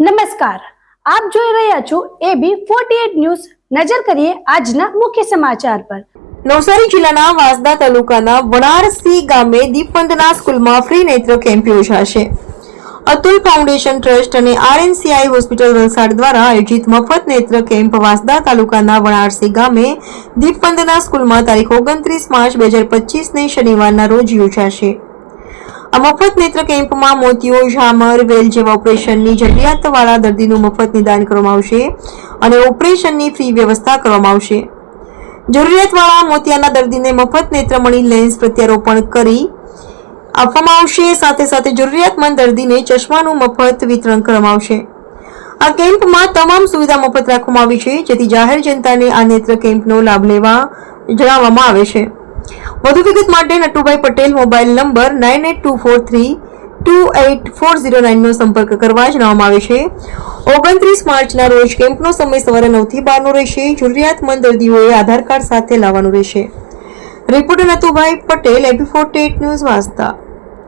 નમસ્કાર. આપ જોઈ રહ્યા છો એબી ફોર્ટી ન્યૂઝ. નજર કરીએ આજના મુખ્ય સમાચાર પર. નવસારી જિલ્લાના વાસદા તાલુકાના વણારસી ગામે દીપવંદના સ્કૂલમાં ફ્રી નેત્ર કેમ્પ યોજાશે. અતુલ ફાઉન્ડેશન ટ્રસ્ટ અને આરએનસીઆઈ હોસ્પિટલ વલસાડ દ્વારા આયોજિત મફત નેત્ર કેમ્પ વાસદા તાલુકાના વણારસી ગામે દીપવંદના સ્કૂલમાં તારીખ ઓગણત્રીસ માર્ચ બે હજાર પચીસને શનિવારના રોજ યોજાશે. આ મફત નેત્ર કેમ્પમાં મોતિયો ઝામર, વેલ જેવા ઓપરેશનની જરૂરિયાતવાળા દર્દીનું મફત નિદાન કરવામાં આવશે અને ઓપરેશનની ફી વ્યવસ્થા કરવામાં આવશે. જરૂરિયાતવાળા મોતિયાના દર્દીને મફત નેત્રમણી લેન્સ પ્રત્યારોપણ કરી આપવામાં આવશે. સાથે સાથે જરૂરિયાતમંદ દર્દીને ચશ્માનું મફત વિતરણ કરવામાં આવશે. આ કેમ્પમાં તમામ સુવિધા મફત રાખવામાં આવી છે, જેથી જાહેર જનતાને આ નેત્ર કેમ્પનો લાભ લેવા જણાવવામાં આવે છે. વધુ વિગત માટે Natubhai Patel mobile number nine eight two four three two eight four zero નાઇનનો સંપર્ક કરવા જણાવવામાં આવે છે. ઓગણત્રીસ માર્ચના રોજ કેમ્પનો સમય સવારે નવથી બારનો રહેશે. જરૂરિયાતમંદ દર્દીઓએ આધાર કાર્ડ સાથે લાવવાનું રહેશે. Reporter Natubhai Patel AP forty news વાંચતા